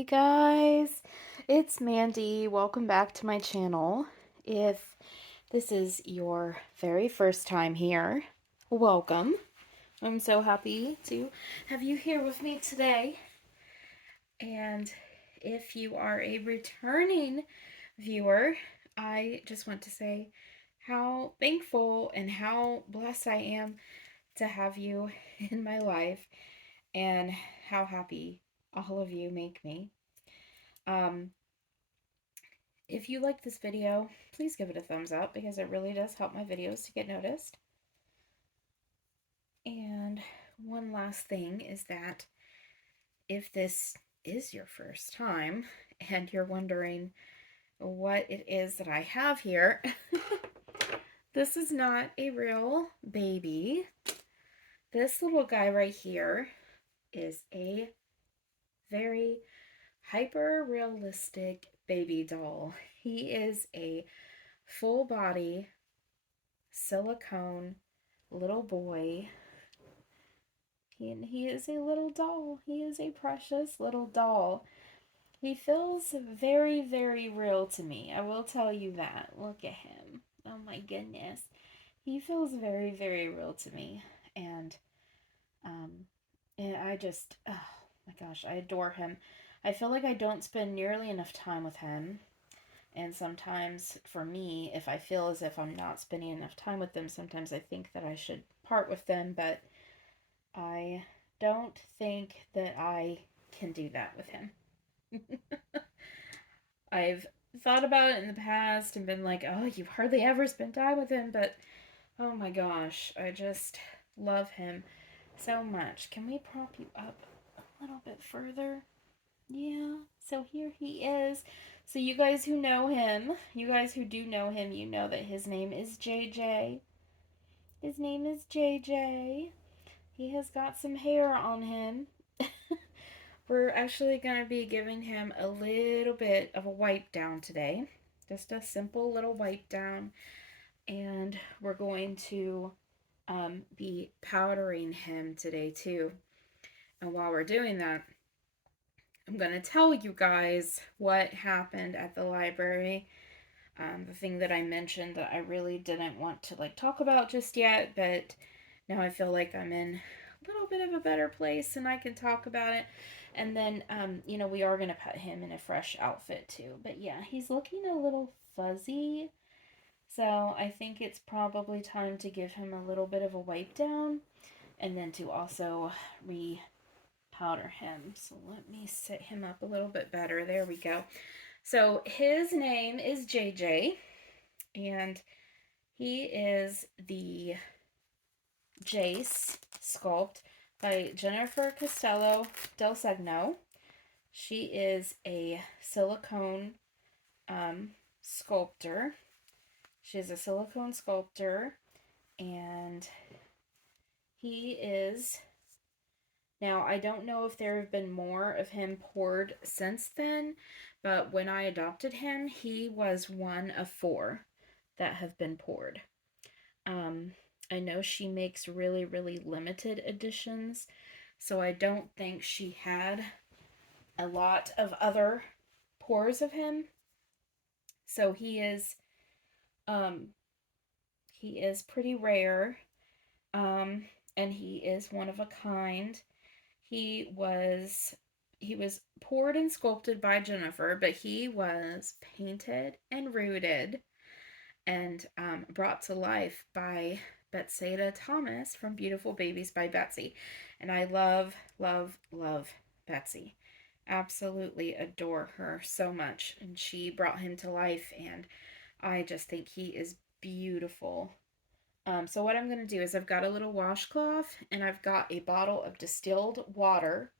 Hey guys, it's Mandy. Welcome back to my channel. If this is your very first time here, welcome. I'm so happy to have you here with me today. And if you are a returning viewer, I just want to say how thankful and how blessed I am to have you in my life and how happy all of you make me. Um, If you like this video, please give it a thumbs up because it really does help my videos to get noticed. And one last thing is that if this is your first time and you're wondering what it is that I have here, this is not a real baby. This little guy right here is a very hyper realistic baby doll. He is a full body silicone little boy. He is a little doll. He is a precious little doll. He feels very, very real to me. I will tell you that. Look at him. Oh my goodness. He feels very, very real to me. And um and I just, oh my gosh, I adore him. I feel like I don't spend nearly enough time with him. And sometimes for me, if I feel as if I'm not spending enough time with them, sometimes I think that I should part with them, but I don't think that I can do that with him. I've thought about it in the past and been like, oh, you hardly ever spend time with him, but oh my gosh, I just love him so much. Can we prop you up a little bit further? Yeah, so here he is. So you guys who know him, you guys who do know him, you know that his name is JJ. His name is JJ. He has got some hair on him. We're actually going to be giving him a little bit of a wipe down today. Just a simple little wipe down. And we're going to be powdering him today too. And while we're doing that, I'm going to tell you guys what happened at the library. The thing that I mentioned that I really didn't want to talk about just yet, but now I feel like I'm in a little bit of a better place and I can talk about it. And then, we are going to put him in a fresh outfit too. But yeah, he's looking a little fuzzy. So I think it's probably time to give him a little bit of a wipe down and then to also re-powder him. So let me set him up a little bit better. There we go. So his name is JJ, and he is the Jace sculpt by Jennifer Costello del Segno. She is a silicone sculptor. She's a silicone sculptor, and he is. Now, I don't know if there have been more of him poured since then, but when I adopted him, he was one of 4 that have been poured. Um, I know she makes really, really limited editions, so I don't think she had a lot of other pours of him. So um he is pretty rare. And he is one of a kind. He was he was poured and sculpted by Jennifer, but he was painted and rooted and brought to life by Betsada Thomas from Beautiful Babies by Betsy. And I love, love, love Betsy. Absolutely adore her so much. And she brought him to life, and I just think he is beautiful. So what I'm going to do is I've got a little washcloth and I've got a bottle of distilled water.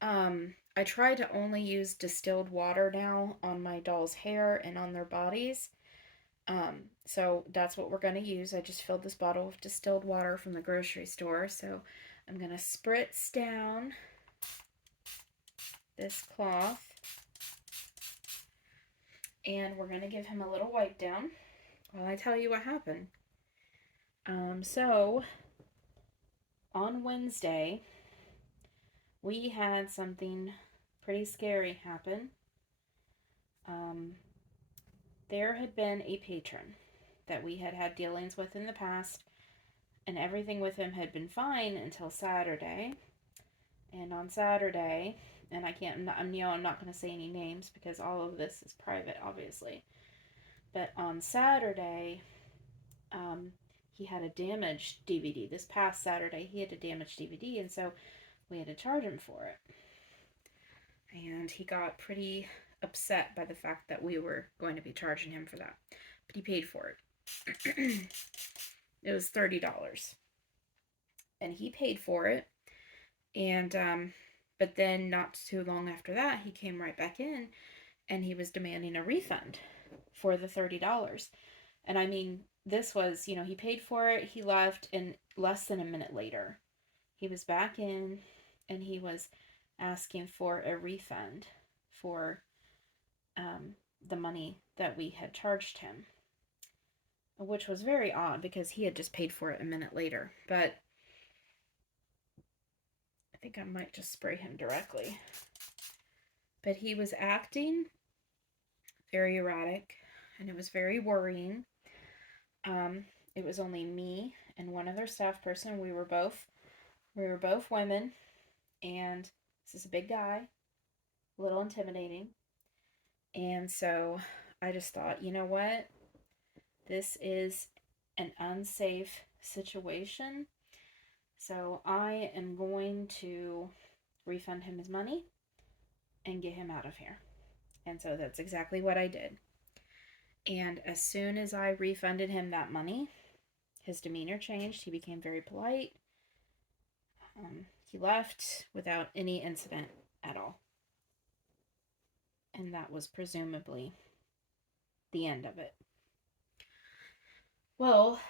I try to only use distilled water now on my doll's hair and on their bodies. So that's what we're going to use. I just filled this bottle with distilled water from the grocery store. So I'm going to spritz down this cloth and we're going to give him a little wipe down while I tell you what happened. So on Wednesday, we had something pretty scary happen. Um, there had been a patron that we had had dealings with in the past, and everything with him had been fine until Saturday. And on Saturday, and I'm not going to say any names because all of this is private, obviously. But on Saturday, um, he had a damaged DVD. This past Saturday, he had a damaged DVD, and so we had to charge him for it. And he got pretty upset by the fact that we were going to be charging him for that. But he paid for it. It was $30. And he paid for it. And, but then not too long after that, he came right back in and he was demanding a refund for the $30. And I mean, this was, he paid for it, he left, and less than a minute later, he was back in and he was asking for a refund for the money that we had charged him, which was very odd because he had just paid for it a minute later. But I think I might just spray him directly. But he was acting very erratic, and it was very worrying. It was only me and one other staff person. We were both women, and this is a big guy, a little intimidating. And so I just thought, you know what? This is an unsafe situation. So I am going to refund him his money and get him out of here. And so that's exactly what I did. And as soon as I refunded him that money, his demeanor changed. He became very polite. He left without any incident at all. And that was presumably the end of it. Well,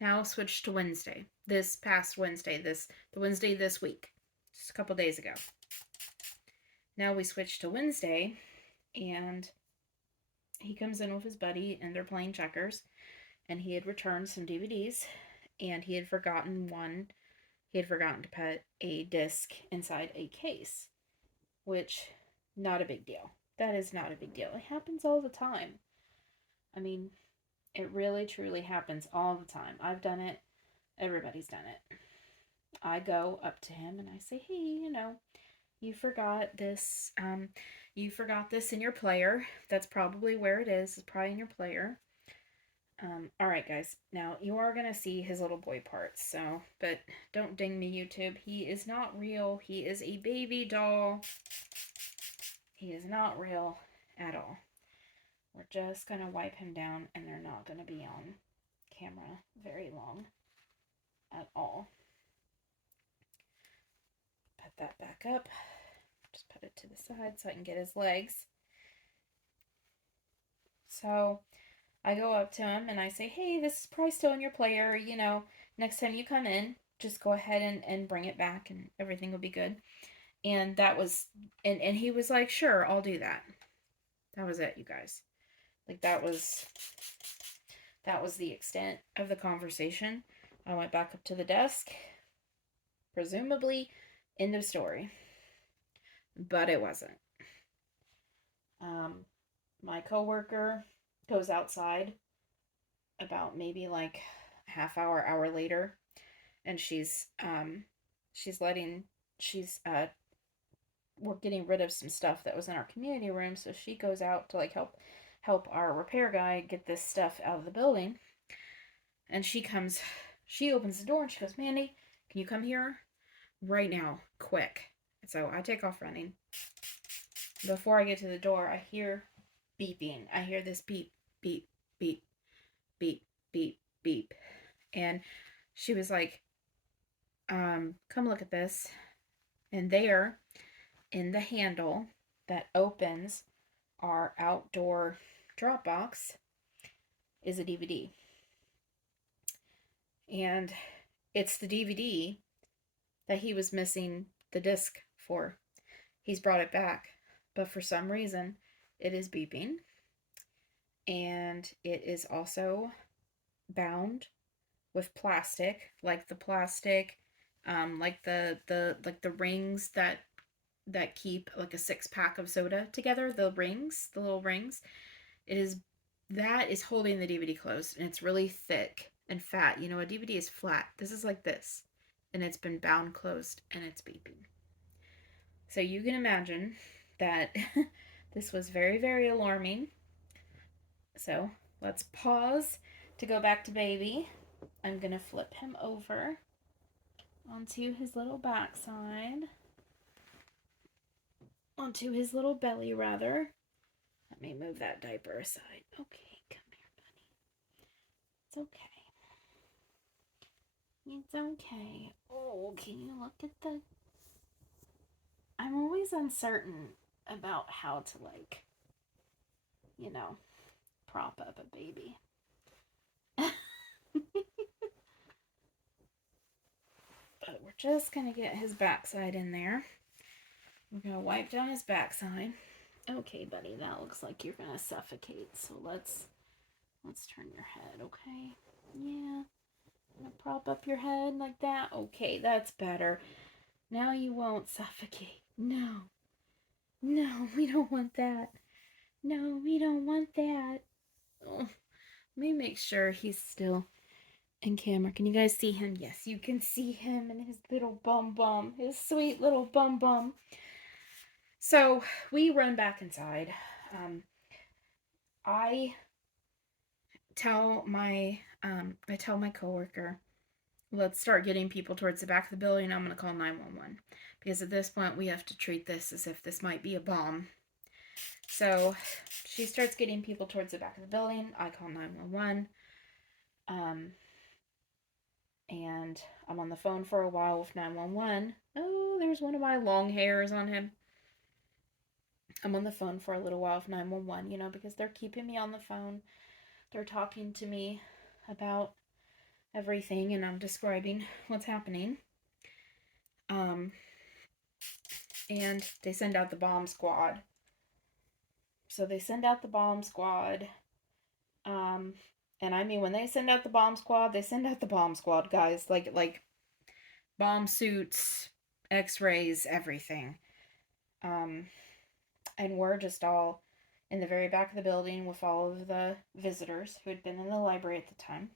now switch to Wednesday. This past Wednesday, the Wednesday this week, just a couple days ago. Now we switch to Wednesday, and he comes in with his buddy, and they're playing checkers, and he had returned some DVDs, and he had forgotten to put a disc inside a case, which, not a big deal. That is not a big deal. It happens all the time. I mean, it really, truly happens all the time. I've done it. Everybody's done it. I go up to him and I say, hey, you forgot this. You forgot this in your player. That's probably where it is. It's probably in your player. All right, guys. Now, you are going to see his little boy parts, but don't ding me, YouTube. He is not real. He is a baby doll. He is not real at all. We're just going to wipe him down, and they're not going to be on camera very long at all. Put that back up. Just put it to the side so I can get his legs. So I go up to him and I say, hey, this is probably still in your player. Next time you come in, just go ahead and bring it back and everything will be good. And that was, and he was like, sure, I'll do that. That was it, you guys. Like, that was the extent of the conversation. I went back up to the desk. Presumably, end of story. But it wasn't. My coworker goes outside about maybe like hour later, and we're getting rid of some stuff that was in our community room, so she goes out to like help our repair guy get this stuff out of the building. And she opens the door and she goes, Mandy, can you come here right now, quick? And so I take off running. Before I get to the door, I hear beeping. I hear this beep, beep, beep, beep, beep, beep. And she was like, come look at this. And there, in the handle that opens our outdoor drop box, is a DVD. And it's the DVD that he was missing the disc for. He's brought it back, but for some reason, it is beeping. And it is also bound with plastic, like the plastic, like the rings that that keep like a 6-pack of soda together, the rings, the little rings. It is that is holding the DVD closed, and it's really thick and fat. You know, a DVD is flat. This is like this, and it's been bound closed, and it's beeping. So you can imagine that this was very, very alarming. So let's pause to go back to baby. I'm gonna flip him over onto his little backside, onto his little belly, rather. Let me move that diaper aside. Okay, come here, buddy. It's okay. It's okay. Oh, can you look at the... I'm always uncertain about how to, like, you know, prop up a baby. But we're just going to get his backside in there. We're going to wipe down his backside. Okay, buddy, that looks like you're going to suffocate. So let's turn your head, okay? Yeah. I'm going to prop up your head like that. Okay, that's better. Now you won't suffocate. No. No, we don't want that. No, we don't want that. Oh, let me make sure he's still in camera. Can you guys see him? Yes, you can see him and his little bum bum. His sweet little bum bum. So we run back inside. I tell my coworker, let's start getting people towards the back of the building. I'm gonna call 911 because at this point we have to treat this as if this might be a bomb. So she starts getting people towards the back of the building. I call 911. And I'm on the phone for a while with 911. Oh, there's one of my long hairs on him. I'm on the phone for a little while with 911, you know, because they're keeping me on the phone. They're talking to me about everything, and I'm describing what's happening. And they send out the bomb squad. So they send out the bomb squad. And I mean, when they send out the bomb squad, they send out the bomb squad, guys. Like bomb suits, X-rays, everything. And we're just all in the very back of the building with all of the visitors who had been in the library at the time.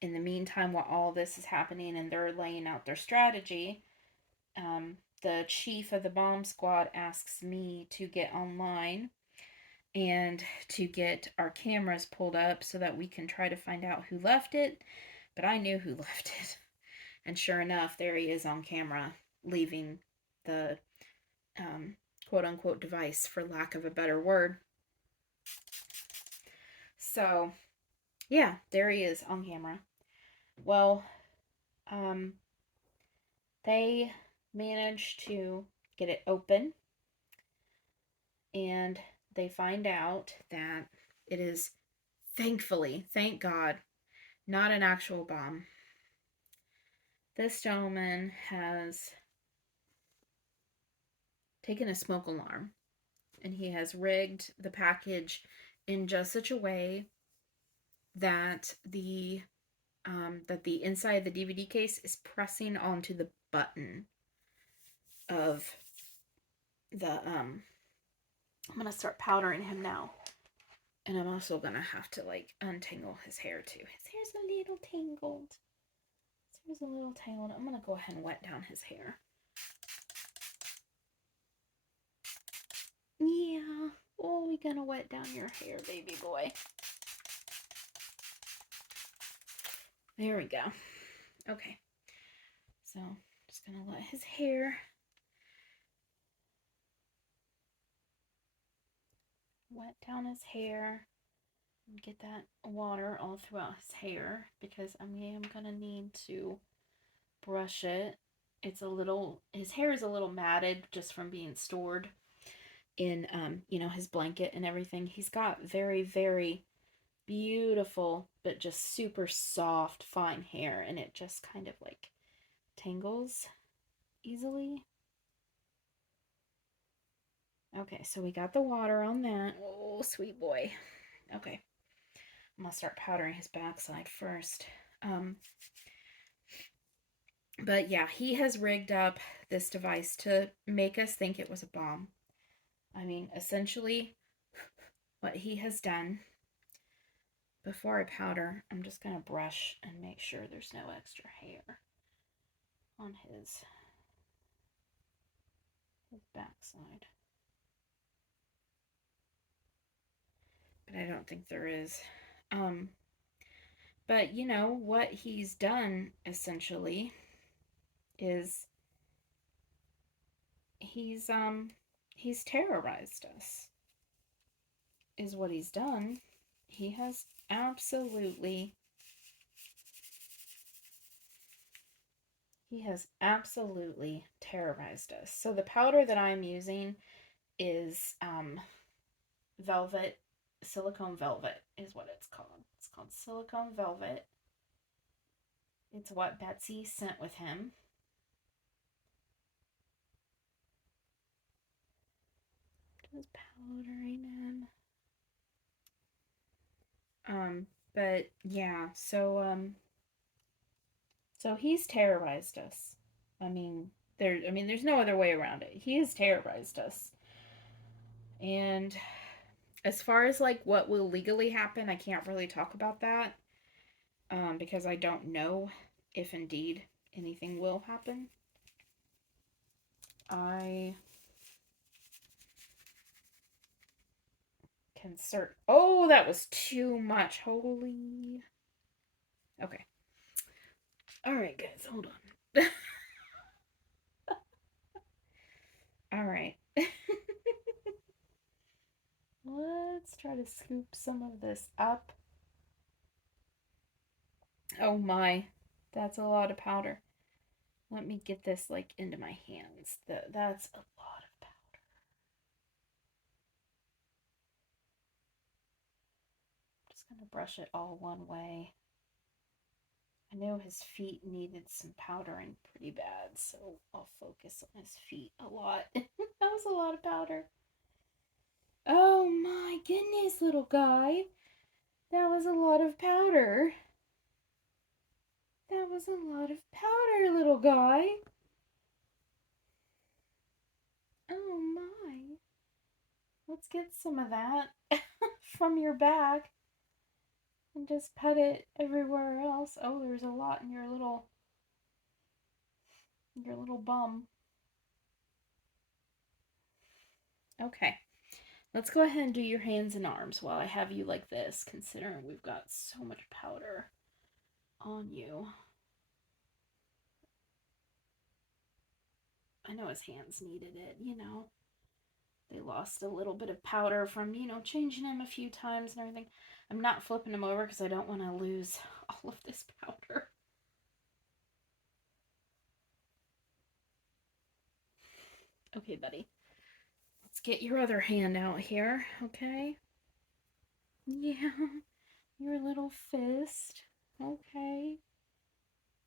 In the meantime, while all this is happening and they're laying out their strategy, the chief of the bomb squad asks me to get online and to get our cameras pulled up so that we can try to find out who left it. But I knew who left it. And sure enough, there he is on camera leaving the quote unquote device, for lack of a better word. So, yeah, there he is on camera. Well, they managed to get it open, and they find out that it is, thankfully, thank God, not an actual bomb. This gentleman has taken a smoke alarm, and he has rigged the package in just such a way that the inside of the DVD case is pressing onto the button of the I'm gonna start powdering him now. And I'm also gonna have to like untangle his hair too. His hair's a little tangled. His hair's a little tangled. I'm gonna go ahead and wet down his hair. Yeah. Oh, we're gonna wet down your hair, baby boy. There we go. Okay. So, just gonna let his hair wet down his hair and get that water all throughout his hair, because I mean, I'm gonna need to brush it. It's a little, his hair is a little matted just from being stored in his blanket and everything. He's got very, very beautiful but just super soft fine hair, and it just kind of like tangles easily. Okay, so we got the water on that. Oh, sweet boy. Okay, I'm gonna start powdering his backside first. But yeah, he has rigged up this device to make us think it was a bomb. I mean, essentially, what he has done, before I powder, I'm just going to brush and make sure there's no extra hair on his backside. But I don't think there is. Um, but you know, what he's done essentially is he's he's terrorized us. Is what he's done. He has absolutely terrorized us. So the powder that I'm using is velvet, silicone velvet is what it's called. It's called silicone velvet. It's what Betsy sent with him. Just powdering in. But yeah, so he's terrorized us. I mean, there's no other way around it. He has terrorized us. And as far as like what will legally happen, I can't really talk about that because I don't know if indeed anything will happen. I can cert. Oh, that was too much. Holy. Okay. All right, guys, hold on. All right. Let's try to scoop some of this up. Oh my, that's a lot of powder. Let me get this like into my hands. That's a lot of powder. I'm just gonna brush it all one way. I know his feet needed some powdering pretty bad, so I'll focus on his feet a lot. That was a lot of powder. Oh my goodness, little guy. That was a lot of powder. That was a lot of powder, little guy. Oh my. Let's get some of that from your back and just put it everywhere else. Oh, there's a lot in your little bum. Okay. Let's go ahead and do your hands and arms while I have you like this, considering we've got so much powder on you. I know his hands needed it, you know. They lost a little bit of powder from, changing him a few times and everything. I'm not flipping him over because I don't want to lose all of this powder. Okay, buddy. Let's get your other hand out here, okay? Yeah, your little fist. Okay.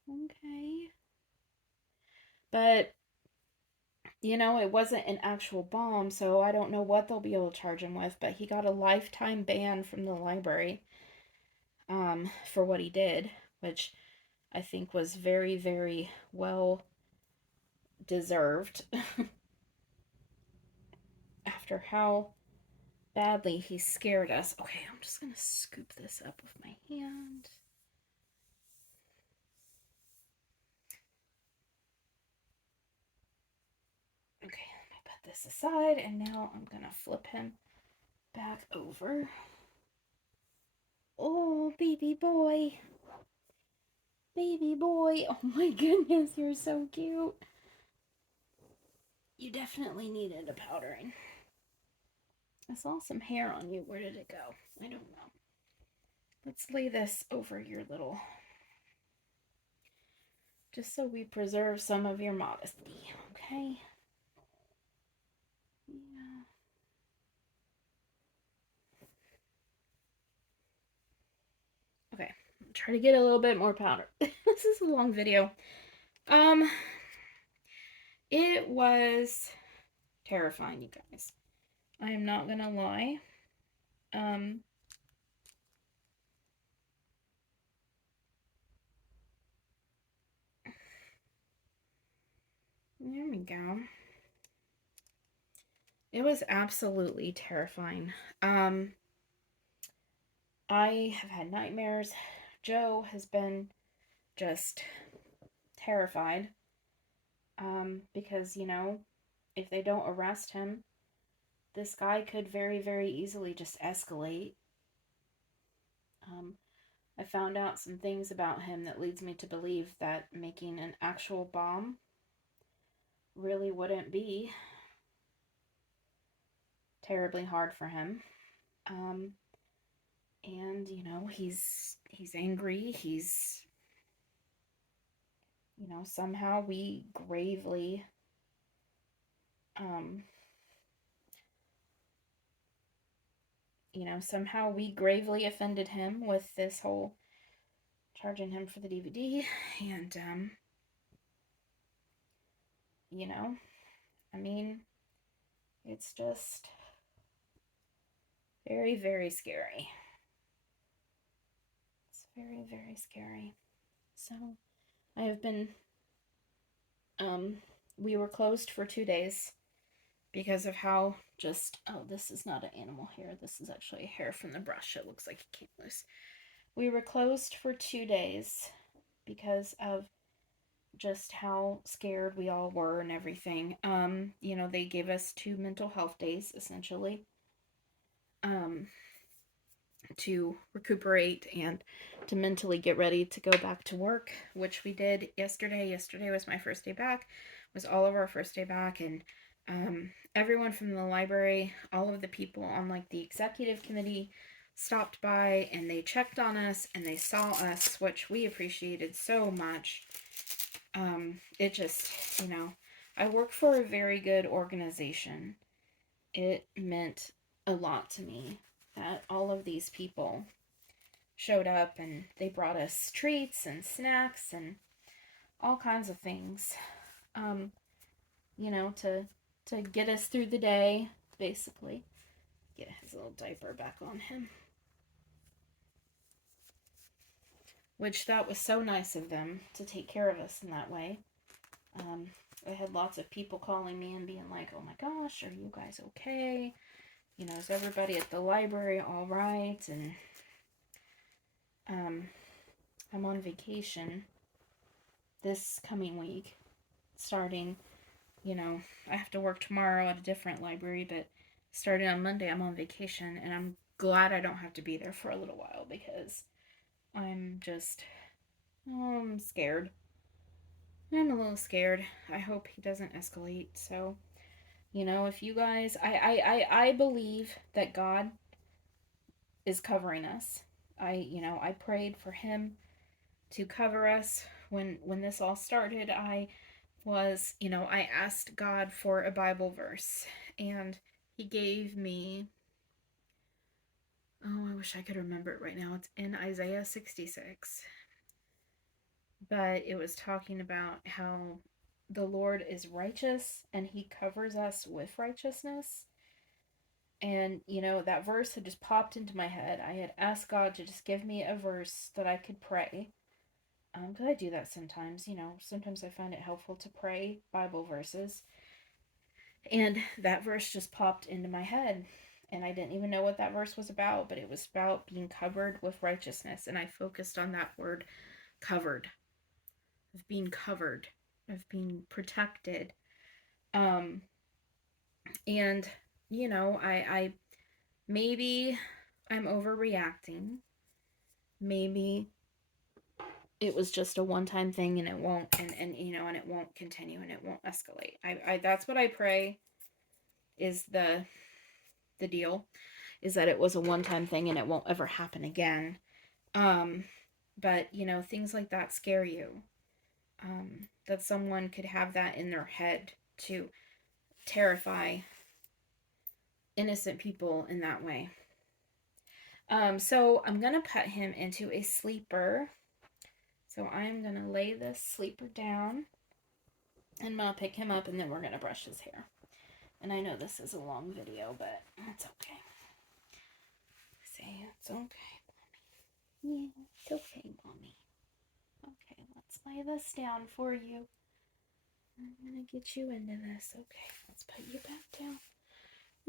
Okay. But, it wasn't an actual bomb, so I don't know what they'll be able to charge him with, but he got a lifetime ban from the library for what he did, which I think was very, very well deserved after how badly he scared us. Okay, I'm just going to scoop this up with my hand. Okay, let me put this aside, and now I'm going to flip him back over. Oh, baby boy. Baby boy. Oh my goodness, you're so cute. You definitely needed a powdering. I saw some hair on you. Where did it go? I don't know. Let's lay this over your little... just so we preserve some of your modesty, okay? Yeah. Okay, try to get a little bit more powder. This is a long video. Um, it was terrifying, you guys. I am not gonna lie. Um, There we go. It was absolutely terrifying. I have had nightmares. Joe has been just terrified. Because, if they don't arrest him, this guy could very, very easily just escalate. Um, I found out some things about him that leads me to believe that making an actual bomb really wouldn't be terribly hard for him. Um, and he's angry. He's somehow we gravely um, offended him with this whole charging him for the DVD, and you know, I mean, it's just very, very scary. It's very, very scary. So, I have been, um, we were closed for 2 days because of how just, oh, this is not an animal hair. This is actually a hair from the brush. It looks like it came loose. We were closed for 2 days because of just how scared we all were and everything. They gave us 2 mental health days essentially. Um, to recuperate and to mentally get ready to go back to work, which we did yesterday. Yesterday was my first day back, was all of our first day back, and everyone from the library, all of the people on like the executive committee stopped by and they checked on us and they saw us, which we appreciated so much. It just, I work for a very good organization. It meant a lot to me that all of these people showed up and they brought us treats and snacks and all kinds of things, um, to get us through the day, basically. Get his little diaper back on him. Which that was so nice of them to take care of us in that way. I had lots of people calling me and being like, oh my gosh, are you guys okay? Is everybody at the library all right? And I'm on vacation this coming week, starting, I have to work tomorrow at a different library, but starting on Monday, I'm on vacation, and I'm glad I don't have to be there for a little while because I'm just, I'm scared. I'm a little scared. I hope he doesn't escalate. So, if you guys, I believe that God is covering us. I prayed for him to cover us when this all started. I asked God for a Bible verse, and he gave me, oh, I wish I could remember it right now. It's in Isaiah 66. But it was talking about how the Lord is righteous and he covers us with righteousness. And, that verse had just popped into my head. I had asked God to just give me a verse that I could pray. Because I do that sometimes, sometimes I find it helpful to pray Bible verses. And that verse just popped into my head. And I didn't even know what that verse was about, but it was about being covered with righteousness. And I focused on that word, covered, of being covered, of being protected. Um, and, I maybe I'm overreacting. Maybe it was just a one-time thing and it won't, and it won't continue and it won't escalate. That's what I pray is the deal, is that it was a one-time thing and it won't ever happen again. But things like that scare you. That someone could have that in their head to terrify innocent people in that way. So I'm gonna put him into a sleeper. So I'm gonna lay this sleeper down and I'm gonna pick him up and then we're gonna brush his hair. And I know this is a long video, but it's okay. Say it's okay, Mommy. Yeah, it's okay, Mommy. Okay, let's lay this down for you. I'm gonna get you into this. Okay, let's put you back down.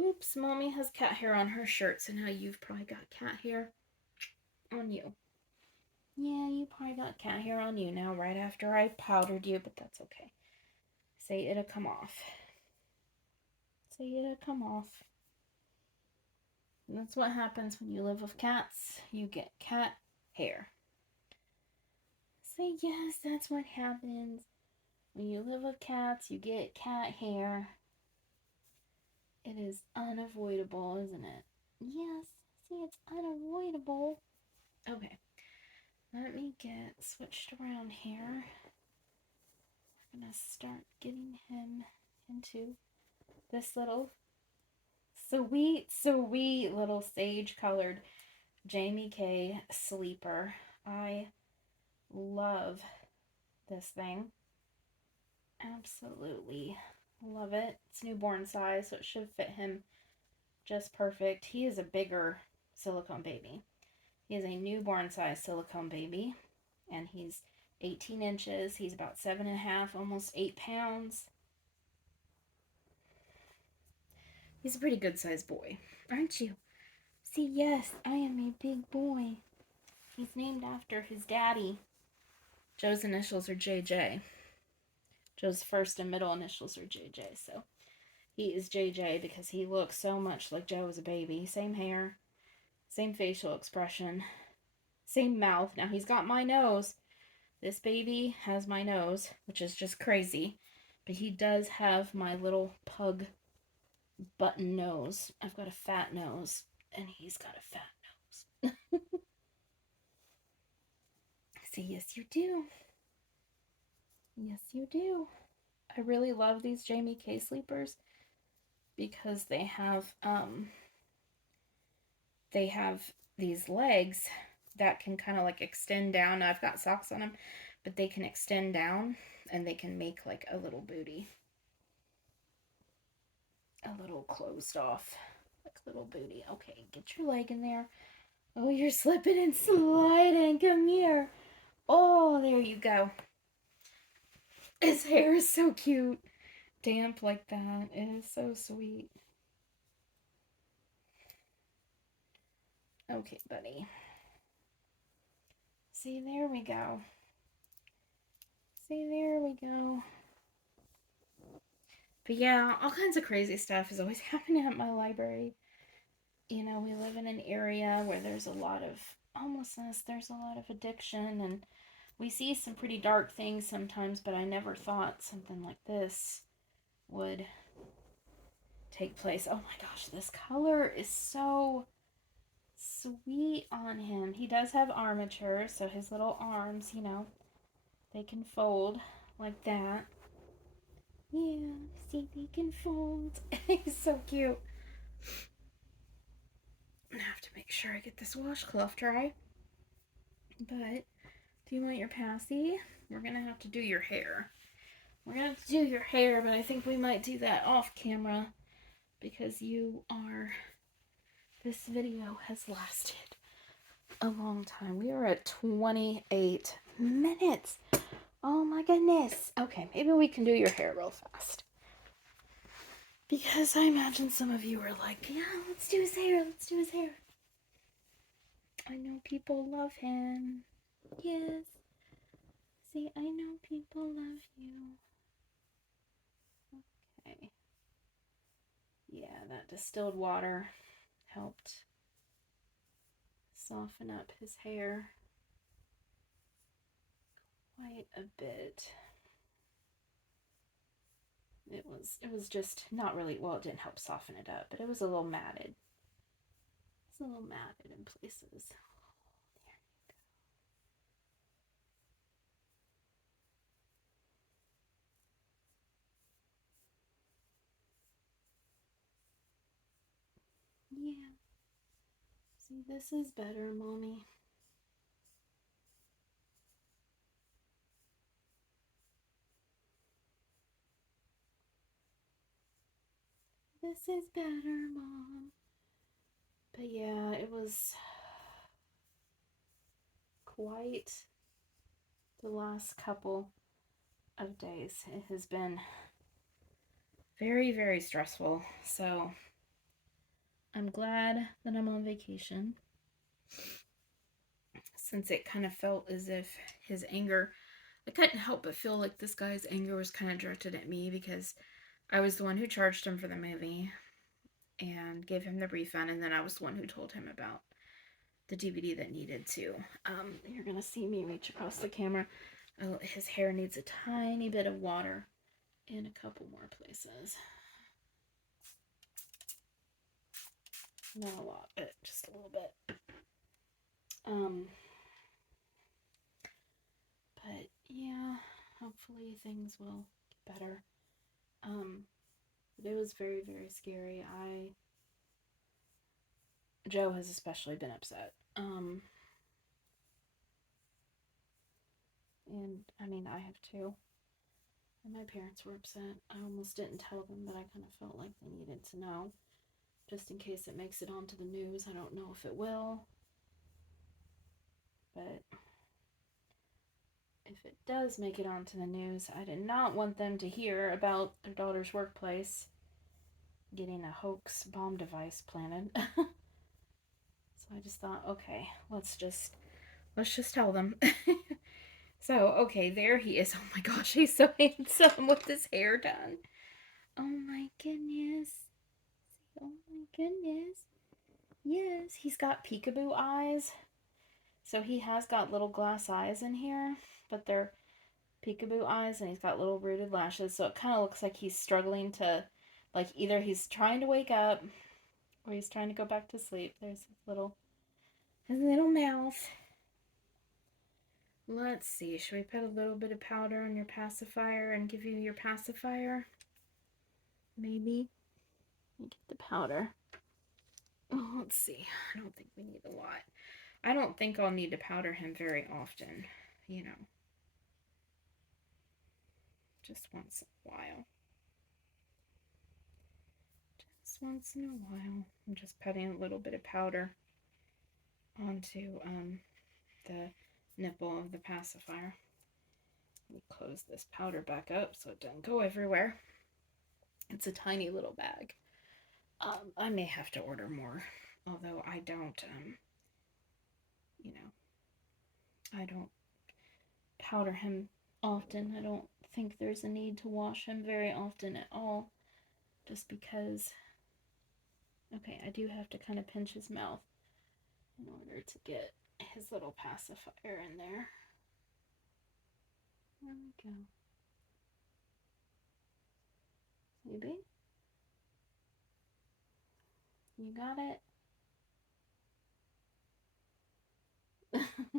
Oops, Mommy has cat hair on her shirt, so now you've probably got cat hair on you. Yeah, you probably got cat hair on you now right after I powdered you, but that's okay. Say it'll come off. Say it'll come off. And that's what happens when you live with cats. You get cat hair. Say yes, that's what happens. When you live with cats, you get cat hair. It is unavoidable, isn't it? Yes, see, it's unavoidable. Okay, let me get switched around here. We're gonna start getting him into this little sweet little sage colored Jamie K sleeper. I love this thing. Absolutely love it. It's newborn size, so it should fit him just perfect. He is a bigger silicone baby. He is a newborn size silicone baby, and he's 18 inches. He's about 7.5, almost 8 pounds. He's a pretty good sized boy, aren't you? See, yes, I am a big boy. He's named after his daddy. Joe's initials are JJ. Joe's first and middle initials are JJ, so he is JJ because he looks so much like Joe as a baby. Same hair, same facial expression, same mouth. Now he's got my nose. This baby has my nose, which is just crazy. But he does have my little pug button nose. I've got a fat nose, and he's got a fat nose. See, yes, you do. Yes, you do. I really love these Jamie K sleepers because they have these legs that can kind of like extend down. Now, I've got socks on them, but they can extend down and they can make like a little booty. A little closed off, like a little booty. Okay, get your leg in there. Oh, you're slipping and sliding. Come here. Oh, there you go. His hair is so cute. Damp like that. It is so sweet. Okay, buddy. See, there we go. See, there we go. But yeah, all kinds of crazy stuff is always happening at my library. You know, we live in an area where there's a lot of homelessness, there's a lot of addiction, and we see some pretty dark things sometimes, but I never thought something like this would take place. Oh my gosh, this color is so sweet on him. He does have armature, so his little arms, you know, they can fold like that. Yeah, see, they can fold. He's so cute. I have to make sure I get this washcloth dry. But do you want your passy? We're gonna have to do your hair. We're gonna have to do your hair, but I think we might do that off camera because this video has lasted a long time. We are at 28 minutes. Oh my goodness. Okay, maybe we can do your hair real fast. Because I imagine some of you are like, yeah, let's do his hair. Let's do his hair. I know people love him. Yes. See, I know people love you. Okay. Yeah, that distilled water helped soften up his hair quite a bit. It was just not really, well, it didn't help soften it up, but it was a little matted. It's a little matted in places. Yeah. See, this is better, Mommy. This is better, Mom. But yeah, it was quite the last couple of days. It has been very, very stressful. So I'm glad that I'm on vacation, since it kind of felt as if his anger, I couldn't help but feel like this guy's anger was kind of directed at me because I was the one who charged him for the movie and gave him the refund, and then I was the one who told him about the DVD that needed to. You're gonna see me reach across the camera. Oh, his hair needs a tiny bit of water in a couple more places. Not a lot, but just a little bit. But yeah, hopefully things will get better. But it was very, very scary. Joe has especially been upset. And I mean, I have too. And my parents were upset. I almost didn't tell them, but I kind of felt like they needed to know, just in case it makes it onto the news. I don't know if it will, but if it does make it onto the news, I did not want them to hear about their daughter's workplace getting a hoax bomb device planted. So I just thought, okay, let's just tell them. So, okay, there he is. Oh my gosh, he's so handsome with his hair done. Oh my goodness. Oh my goodness. Yes, he's got peekaboo eyes. So he has got little glass eyes in here, but they're peekaboo eyes, and he's got little rooted lashes. So it kind of looks like he's struggling to, like, either he's trying to wake up or he's trying to go back to sleep. There's his little mouth. Let's see, should we put a little bit of powder on your pacifier and give you your pacifier? Maybe. Let me get the powder. Oh, let's see. I don't think we need a lot. I don't think I'll need to powder him very often, you know. Just once in a while. Just once in a while. I'm just putting a little bit of powder onto the nipple of the pacifier. Let me close this powder back up so it doesn't go everywhere. It's a tiny little bag. I may have to order more, although I don't, I don't powder him often. I don't think there's a need to wash him very often at all, just because, okay, I do have to kind of pinch his mouth in order to get his little pacifier in there. There we go. Maybe? You got it?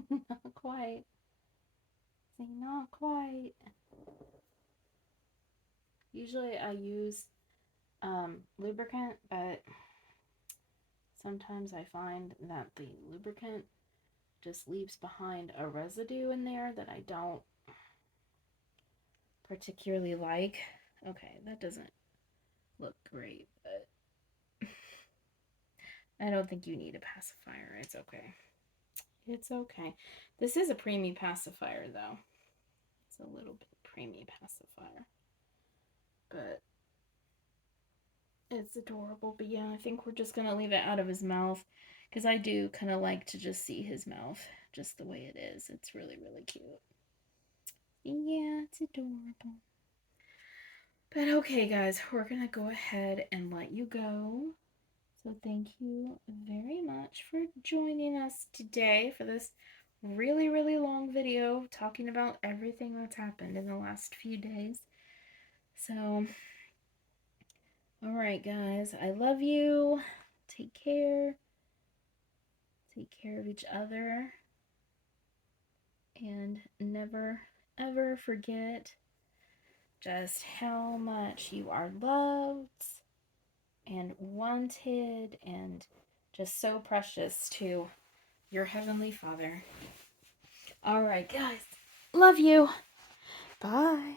Not quite. See, not quite. Usually I use lubricant, but sometimes I find that the lubricant just leaves behind a residue in there that I don't particularly like. Okay, that doesn't look great, but I don't think you need a pacifier. It's okay. It's okay. This is a preemie pacifier, though. It's a little bit preemie pacifier. But it's adorable. But yeah, I think we're just going to leave it out of his mouth, because I do kind of like to just see his mouth just the way it is. It's really, really cute. Yeah, it's adorable. But okay, guys, we're going to go ahead and let you go. So thank you very much for joining us today for this really, really long video talking about everything that's happened in the last few days. So, all right, guys, I love you. Take care. Take care of each other. And never, ever forget just how much you are loved and wanted and just so precious to your Heavenly Father. All right, guys. Love you. Bye.